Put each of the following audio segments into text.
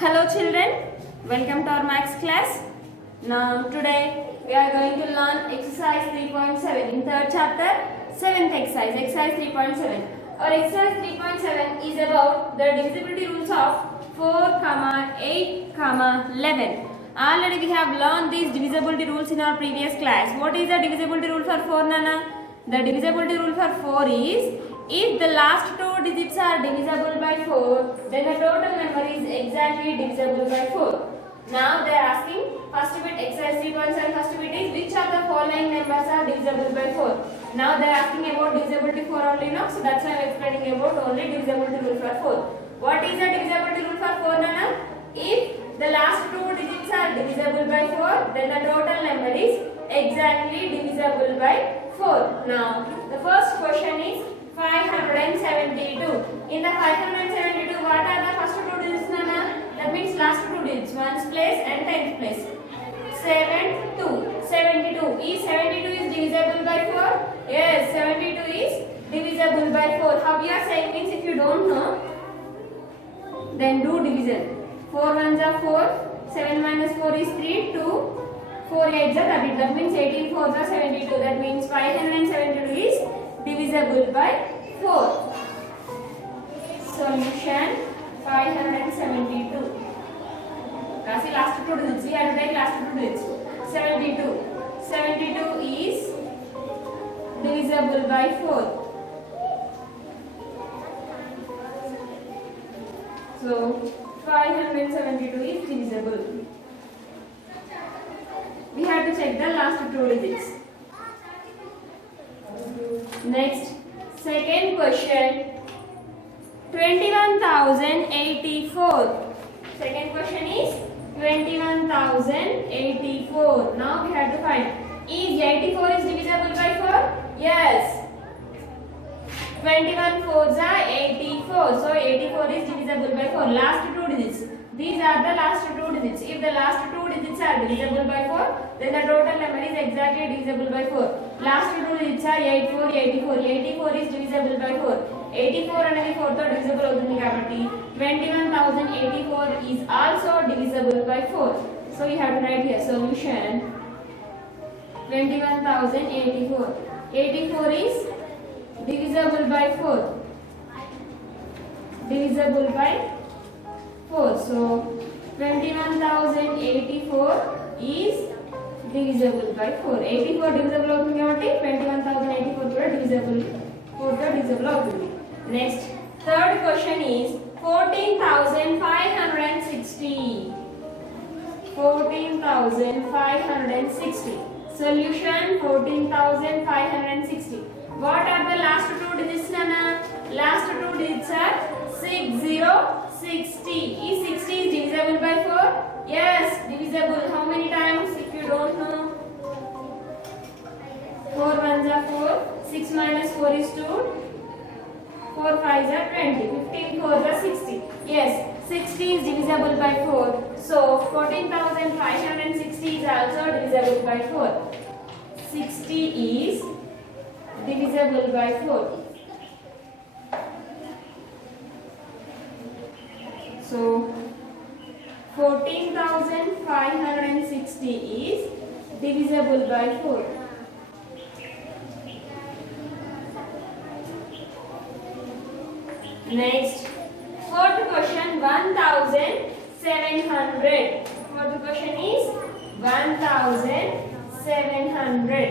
Hello children, welcome to our maths class. Now today we are going to learn exercise 3.7 in third chapter, 7th exercise 3.7. Our exercise 3.7 is about the divisibility rules of 4, 8, 11. Already we have learned these divisibility rules in our previous class. What is the divisibility rule for 4, Nana? The divisibility rule for 4 is, if the last two digits are divisible by 4, then the total number is exactly divisible by 4. Now they are asking, first bit exercise 3.7, first bit is, which of the following numbers are divisible by 4? Now they are asking about divisibility 4 only now, so that's why I am explaining about only divisibility rule for 4. What is the divisibility rule for 4, Nana? If the last two digits are divisible by 4, then the total number is exactly divisible by 4. Now the first question is 572. In the 572, what are the first two digits, Nana? That means last two digits, ones place and tenth place. 72. Is 72 is divisible by 4? Yes, 72 is divisible by 4. How we are saying means, if you don't know, then do division. 4 ones are 4, 7 minus 4 is 3, 2, 4 8s are 30. That means 18 4s are 72. That means 572 is divisible by 4. Solution 572. See last two digits. We have to take last two digits. 72. 72 is divisible by 4. So 572 is divisible. We have to check the last two digits. Next, second question, 21,084. Second question is 21,084. Now we have to find, is 84 is divisible by 4? Yes. 21 4s are 84. So 84 is divisible by 4. Last two digits. These are the last two digits. If the last two digits are divisible by 4, then the total number is exactly divisible by 4. Last two digits are 84, 84. 84 is divisible by 4. 84 అనేది 4 తో divisible అవుతుంది కాబట్టి 21,084 is also divisible by 4. So you have to write here solution 21,084. 84 is divisible by 4. Divisible by 4. So 21,084 is divisible by 4. 84 divisible అవుతుంది కాబట్టి 21,084 కూడా divisible 4 తో divisible అవుతుంది. Next, third question is 14,560. 14,560. Solution 14,560. What are the last two digits, Nana? Last two digits are 60, 60. Is 60 is divisible by 4? Yes, divisible. How many times? If you don't know, 4 ones are 4. 6 minus 4 is 2. 4 5s are 20. 15 4s are 60. Yes, 60 is divisible by 4. So 14,560 is also divisible by 4. 60 is divisible by 4. So 14,560 is divisible by 4. Next, fourth question 1,700. Fourth question is 1,700.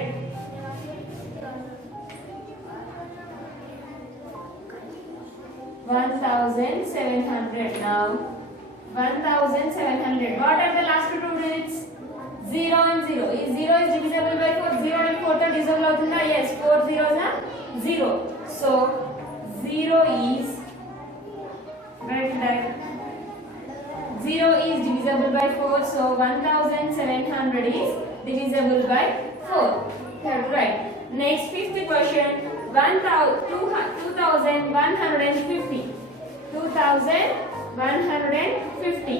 1,700. Now 1,700. What are the last two digits? 0 and 0. Is 0 is divisible by 4? 0 and 4 to divisible avutunda? Yes, 4 zeros are 0. So 0 is, write that 0 is divisible by 4. So 1,700 is divisible by 4. Right. Next, fifth question 2,150. 2,150.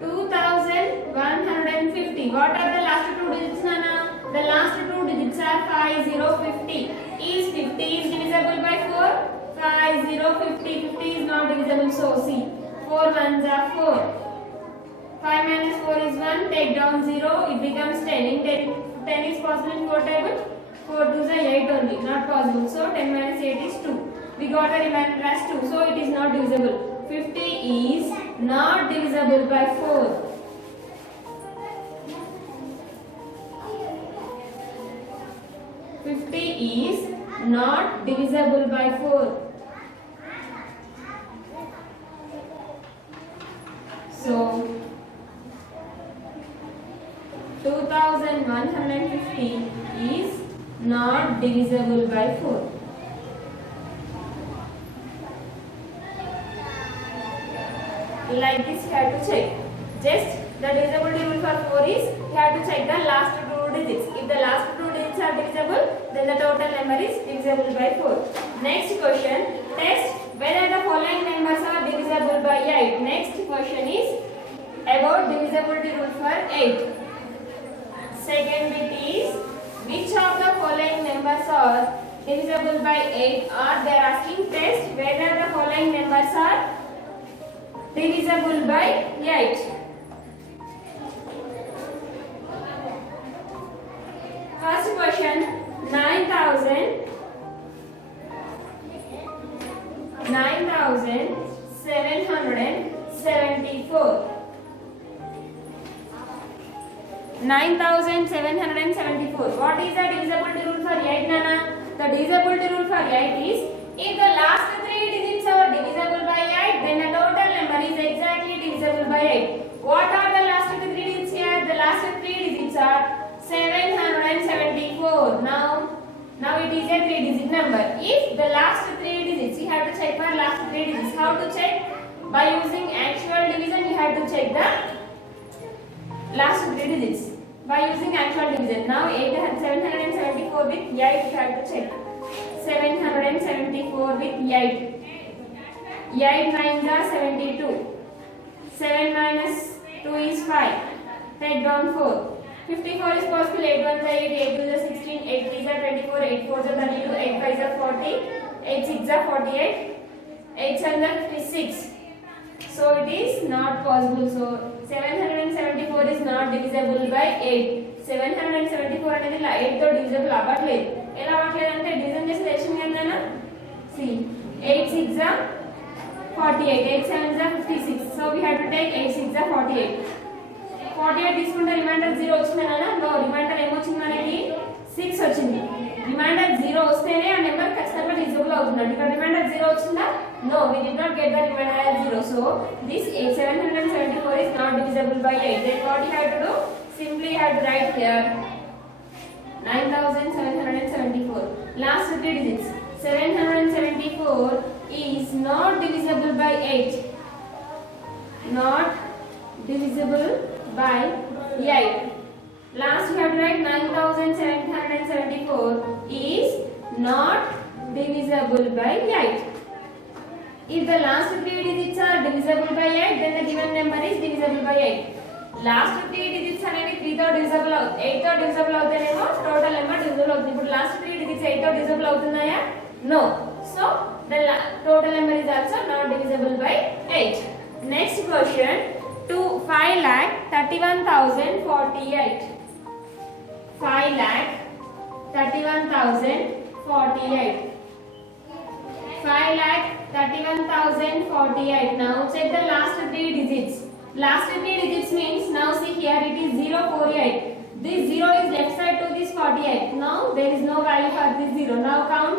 2,150. What are the last two digits, Nana? The last two digits are 50. Is 0, 50. 50 is not divisible. So see, 4 ones are 4. 5 minus 4 is 1. Take down 0. It becomes 10. In 10 is possible in 4 table. 4 2s are 8 only. Not possible. So 10 minus 8 is 2. We got a remainder as 2. So it is not divisible. 50 is not divisible by 4. 50 is not divisible by 4. So 2150 is not divisible by 4. Like this, you have to check. Just the divisibility rule for 4 is you have to check the last two digits. If the last two digits are divisible, then the total number is divisible by 4. Next question, test whether the following numbers are divisible by 8. Next question is about divisibility rule for 8. Second bit is which of the following numbers are divisible by 8, or they are asking test whether the following numbers are divisible by 8. First question, 9,774. 9,774. What is the divisibility rule for 8, Nana? The divisibility rule for 8 is if the last three digits are divisible by 8, then the total number is exactly divisible by 8. What are the last three digits here? The last three digits are 774. Now it is a 3-digit number. If the last three digits, you have to check for last three digits. How to check? By using actual division, you have to check the last three digits. By using actual division. Now 774 with 8, you have to check. 774 with 8. 8 9s are 72. 7 minus 2 is 5. Take down 4. 54 is possible. 8 1s are 8, 8 2s are 16, 8 3s are 24, 8 4s are 32, 8 5s are 40, 8 6s are 48, 8 7s are 56. So it is not possible. So 774 is not divisible by 8. 774 అనేది 8 తో divisible అవ్వట్లేదు. ఎలా అవ్వట్లేదు అంటే division చేసే section ఏంటన్నా? See, 8 6s are 48, 8 7s are 56. So we have to take 8 6s are 48. 48 తీసుకుంటే reminder 0 వచ్చిందనా? No, reminder ఏమొచ్చింది అనేది 6 వచ్చింది. రిమైండర్ 0 వస్తేనే ఆ నెంబర్ ఖచ్చితంగా డివిజిబుల్ అవుతుంది. ఇక్కడ రిమైండర్ 0 వచ్చిందా? No, we did not get the remainder as 0. So this 774 is not divisible by 8. Then what you have to do? Simply you have to write here 9,774. Last three digits. 774 is not divisible by 8. Not divisible by 8. Last you have to write 9,774 is not divisible by 8. If the last three digits are divisible by 8, then the given number is divisible by 8. Last three digits అనేవి 3 తో divisible 8 తో divisible అవుతేనేమో total number divisible అవుతుంది. ఇప్పుడు last 3 digits 8 తో divisible అవుతున్నాయా? No. So the total number is also not divisible by 8. Next question, 5,31,048. 5,31,048. 5,31,048. Now check the last three digits. Last three digits means, now see here it is 048. This 0 is left side to this 48. Now there is no value for this 0. Now count.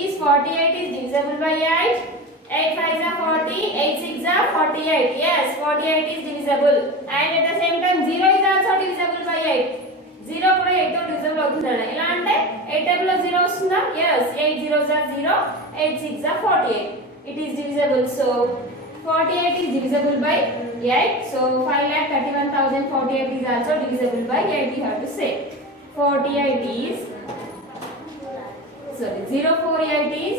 Is 48 is divisible by 8? 8 5s are 40, 8 6s are 48. Yes, 48 is divisible. And at the same time 0 is also divisible by 8. 0 కూడా 8 తో divisible అవుతుందన్న. ఎలా అంటే 8 table లో 0 వస్తుందా? Yes, 8 zeros are 0, 8 6s are 48. It is divisible. So 48 is divisible by 8. So 5,31,048 is also divisible by 8. We have to say 48 is 048 is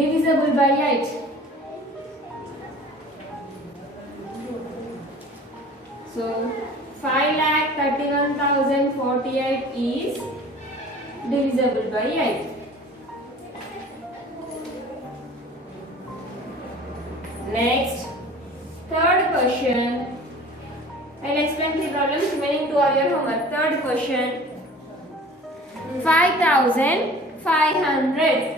divisible by 8. So 5,31,048 is divisible by 8. remaining two are your homework. Third question. 5,500.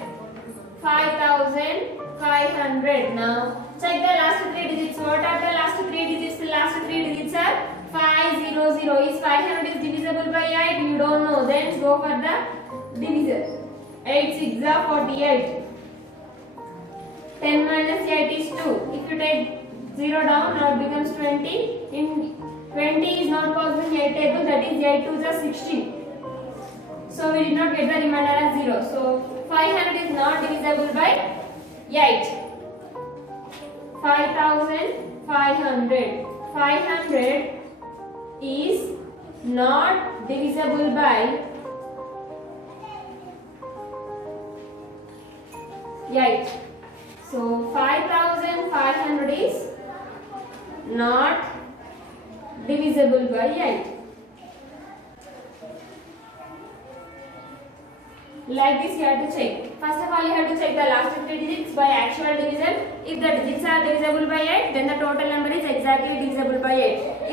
5,500. Now check the last three digits. What are the last three digits? The last three digits are 500. Is 500 is divisible by 8? You don't know. Then go for the divisor. 8 6 are 48. 10 minus 8 is 2. If you take 0 down, now it becomes 20. In 20 is not possible in 8 table. That is 8 2 is 16. So we did not get the remainder as 0. So 500 is not divisible by 8. 5,500. 500 is not divisible by 8. So 5,500 is not divisible by 8. Like this you have to check. First of all you have to check the last three digits by actual division. If the digits are divisible by 8, then the total number is exactly divisible by 8.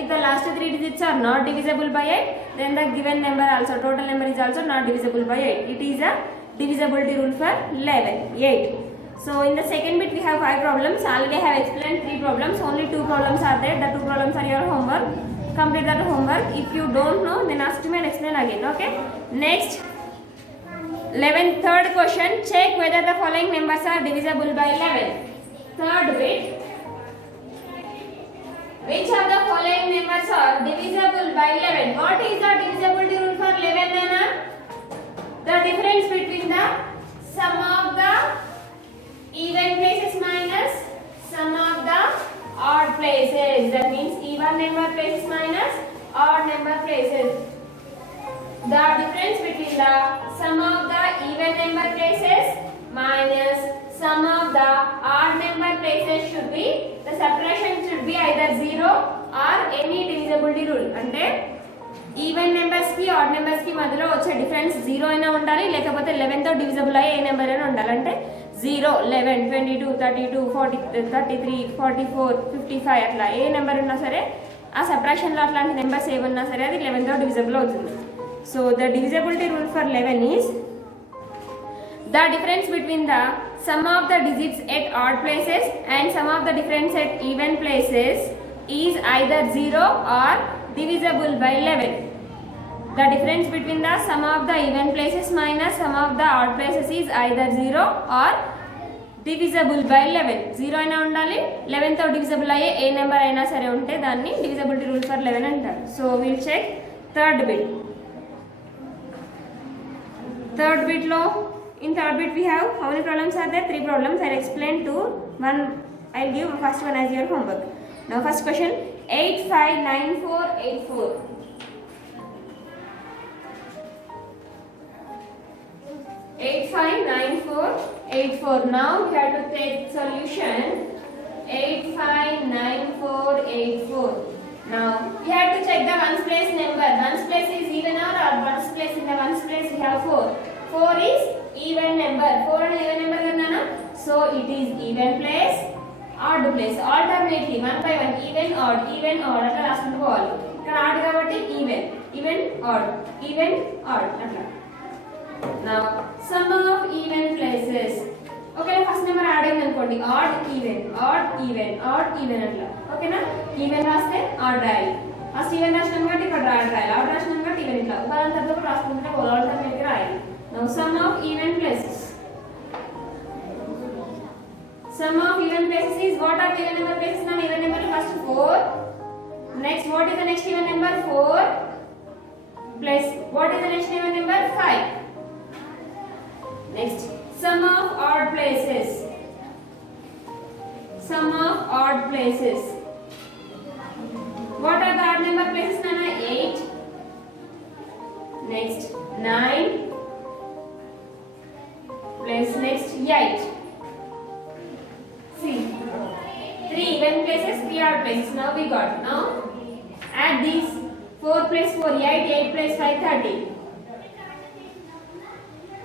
If the last three digits are not divisible by 8, then the given number also, total number is also not divisible by 8. It is a divisibility rule for 8. So in the second bit we have 5 problems. Already I have explained 3 problems. Only 2 problems are there. The 2 problems are your homework. Complete that homework. If you don't know, then ask me and explain again. Okay. Next. 11th, third question. Check whether the following numbers are divisible by 11. Third bit. Which of the following numbers are divisible by 11? What is the divisibility rule for 11, Nana? The difference between the sum of the even places minus sum of the odd places. That means even number places minus odd number places. The difference between the sum of the even number places minus sum of the odd number places should be, the separation should be either 0 or any divisibility rule. Ante even numbers ki odd numbers ki madhyalo వచ్చే difference 0 అయినా ఉండాలి, లేకపోతే 11 తో divisible అయ్యే ఏ number అయినా ఉండాలి. అంటే 0, 11, 22, 32, 40, 33, 44, 55 అట్లా ఏ నెంబర్ ఉన్నా సరే ఆ సెపరేషన్ లో అట్లాంటి నెంబర్స్ ఏవన్నా సరే అది 11 తో divisible అవుతుంది. So the divisibility rule for 11 is the difference between the sum of the digits at odd places and sum of the difference at even places is either 0 or divisible by 11. The difference between the sum of the even places minus sum of the odd places is either 0 or divisible by 11. 0 అయినా ఉండాలి, 11 తో divisible అయ్యే ఏ number అయినా సరే ఉంటే దాన్ని divisibility rule for 11 అంటారు. So we'll check third bit. Third bit lo, in third bit we have how many problems are there? 3 problems. I'll explain 2. One I'll give first one as your homework. Now first question, 859484. 859484. Now we have to take solution 859484. Now we have to check the ones place number. Ones place is even or odd? Ones place, in the ones place we have 4. 4 is even number. 4 and even number kannana. So it is even place, odd place. Alternately 1 by 1 even odd అట్లా రాసుకుంటుకోవాలి. ఇక్కడ odd కాబట్టి even odd అట్లా. Now sum of even places. Okay, first number add అయింది అనుకోండి, odd even అట్లా. ఓకేనా? Even రాస్తే add రాయాలి. ఫస్ట్ ఈవెన్ రాసినాం కాబట్టి ఇక్కడ ఆడ్ రాయాలి. ఆడ్ రాసినాం కాబట్టి ఈవెన్ ఇట్లా ఉదాహరణ తర్వాత రాసుకుంటే ఆల్టర్నేట్ రాయాలి. Now sum of even places. Sum of even places is, what are the even number places? Now even number first 4. Next, what is the next even number? 4 plus what is the next even number? 5. Next, sum of odd places. Sum of odd places. What are the odd number places, Nana? 8. Next, 9 plus next 8. See, 3 even places, 3 odd places. Now we got. Now add these 4 plus 4, 8 plus 5, 30.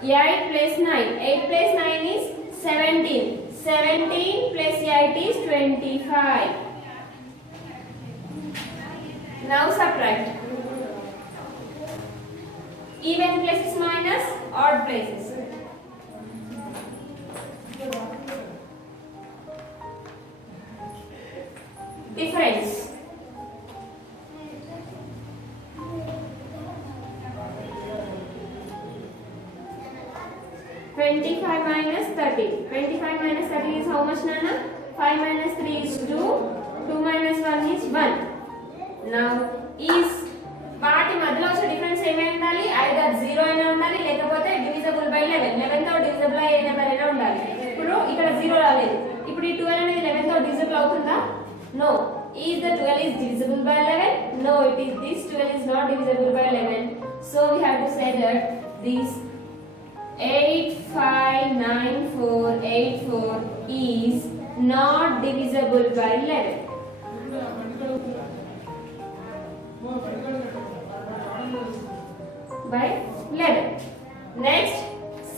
8 plus 9. 8 plus 9 is 17. 17 plus 8 is 25. Now subtract. Even places minus odd places. Difference. 25 minus 30. 25 minus 30 is how much, Nana? 5 minus 3 is 2. 2 minus 1 is 1. Now is వాటి మధ్యలో వచ్చే difference ఏమై ఉండాలి? Either 0 అయినా ఉండాలి లేకపోతే divisible by 11. 11 తో divisible అయ్యే నెంబర్ అయినా ఉండాలి. ఇప్పుడు ఇక్కడ 0 రాలేదు. ఇప్పుడు ఈ 12 అనేది 11 తో డివిజిబుల్ అవుతుందా? No. Is the 12 is divisible by 11? No, it is this 12 is not divisible by 11. So we have to say that this 859484 is not divisible by 11. By 11. Next,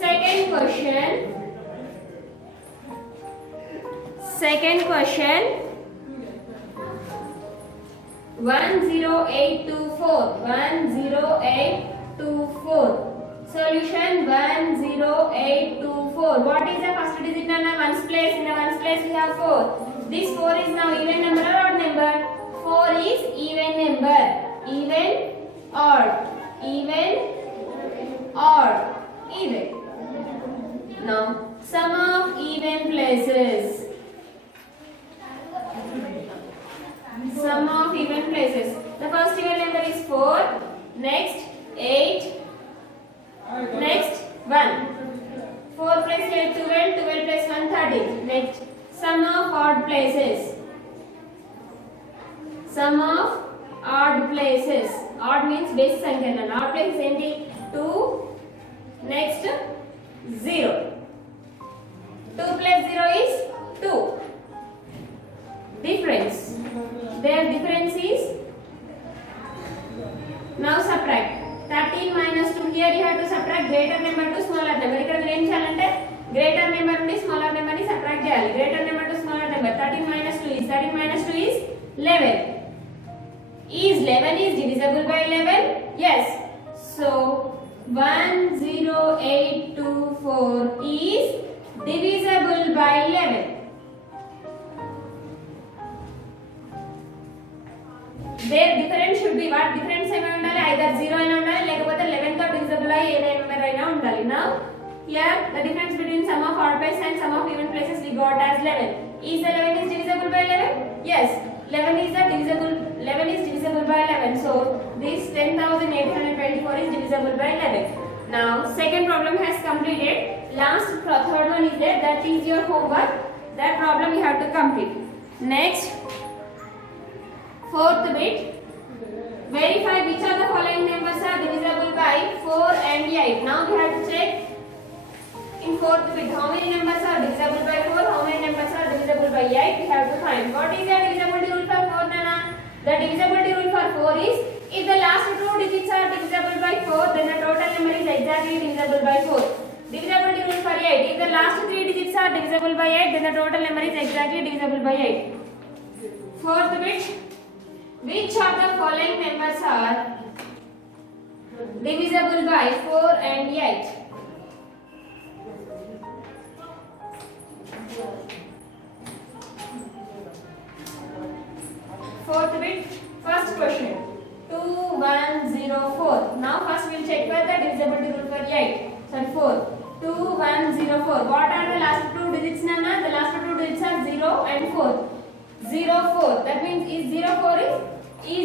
second question. Second question. 10824. 10824. Solution 10824. What is the first digit in the ones place? In the ones place we have 4. This 4 is now even number or odd number? 4 is even number. Even, odd. Even, odd. Even. Now sum of even places. Sum of even places. The first even number is 4. Next 8. Next 1. 4 plus 8 12. 12 plus 1 13. Next sum of odd places. Sum of odd places. Odd means base sankhya. Odd places enti 2. Next 0. 2 plus 0 is 2. Difference. Their difference is, now subtract 13 minus 2. Here you have to subtract greater number to smaller number. ఇక్కడ మీరు ఏం చేయాలంటే greater number నుండి smaller number ని subtract చేయాలి. Greater number to smaller number. 13 minus 2 is 11. Is 11 is divisible by 11? Yes. So 10824 is divisible by 11. Their difference should be what? Difference ఏమై ఉండాలి? either 0 అయినా ఉండాలి లేకపోతే 11 తో divisible అయ్యే ఏ నెంబర్ అయినా ఉండాలి. Now here the difference between sum of odd places and sum of even places we got as 11. Is 11 is divisible by 11? Yes. 11 is divisible by 11. So this 10,824 is divisible by 11. Now second problem has completed. Last third one is there. That is your homework. That problem you have to complete. Next, fourth bit. Verify which of the following numbers are divisible by 4 and 8. Now we have to check in fourth bit how many numbers are divisible by 4, how many numbers are divisible by 8. We have to find. What is the divisibility rule for 4, Nana? The divisibility rule for 4 is, if the last two digits are divisible by 4, then the total number is exactly divisible by 4. Divisibility rule for 8. If the last three digits are divisible by 8, then the total number is exactly divisible by 8. Fourth bit. Which of the following numbers are divisible by 4 and 8? Fourth bit. First question. 2104. Now first we will check for the divisibility rule for 8. Sorry, 4. 2104. What are the last two digits, Nana? The last two digits are 0 and 4. 04. That means is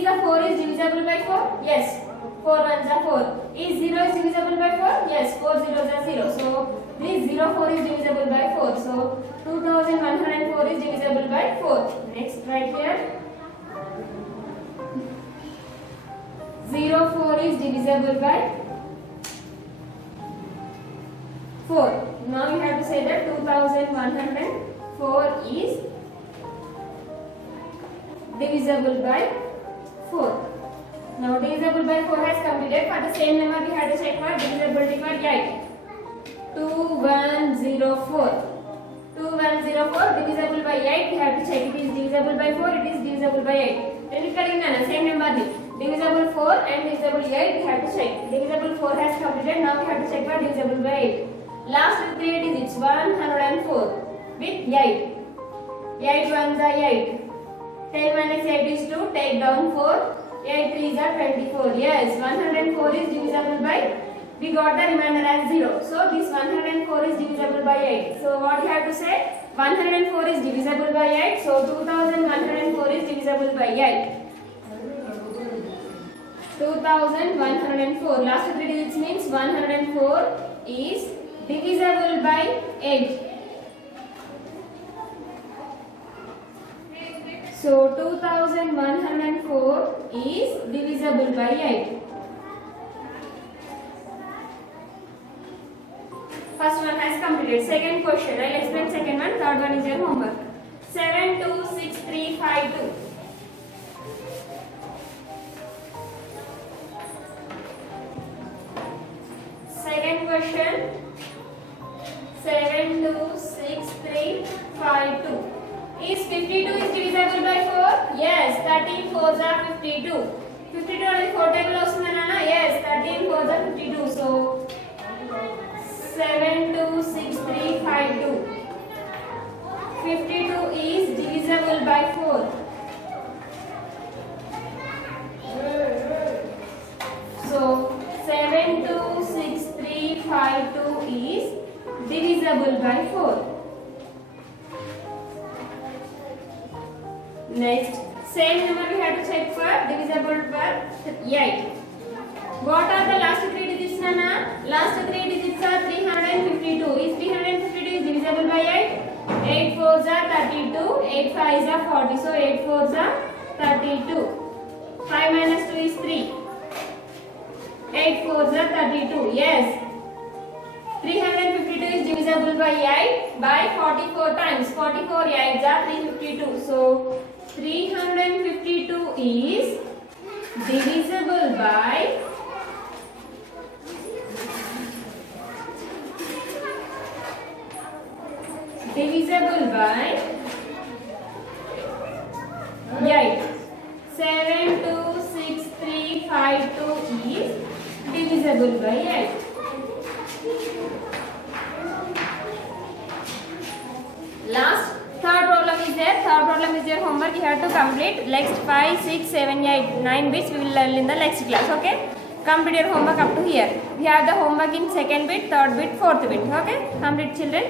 the 4 is divisible by 4? Yes. 4 ones are 4. Is 0 is divisible by 4? Yes. 4 zeros are 0. So this 04 is divisible by 4. So 2104 is divisible by 4. Next right here. 04 is divisible by 4. Now you have to say that 2104 is divisible by 4. Now divisible by 4 has completed. For the same number we have to check for divisibility for 8. 2104. 2104 divisible by 8. We have to check it is divisible by 4. It is divisible by 8. Then we are same number. Divisible 4 and divisible 8 we have to check. Divisible 4 has completed. Now we have to check for divisible by 8. Last 3 digits 104 with 8. 8 ones are 8. 10 minus 8 is 2. Take down 4. 8 3s are 24. Yes, 104 is divisible by. We got the remainder as 0. So this 104 is divisible by 8. So what you have to say? 104 is divisible by 8. So 2104 is divisible by 8. 2104. Last 3 digits means 104 is divisible by 8. So 2104 is divisible by 8. First one has completed. Second question. I will explain second one. Third one is your homework. 726352. Second question. 726352. Is 52 is divisible by 4? Yes. 13 4s are 52. 52 only 4 table ostunda nana? Yes. 13 4s are 52. So 726352. 52 is divisible by 4. So 726352 is divisible by 4. Next, same number we have to check for divisible by 8. What are the last 3 digits, Nana? Last 3 digits are 352. Is 352 is divisible by 8? 8 4s are 32. 8 5s are 40. So 8 4s are 32. 5 minus 2 is 3. 8 4s are 32. Yes. 352 is divisible by 8 by 44 times. 44 8s are 352. So 352 is divisible by divisible by 8. 726352 is divisible by 8. Last third problem is there. Third problem is your homework. You have to complete next 5, 6, 7, 8, 9 bits. We will learn in the next class. Okay. Complete your homework up to here. We have the homework in second bit, third bit, fourth bit. Okay. Complete, children.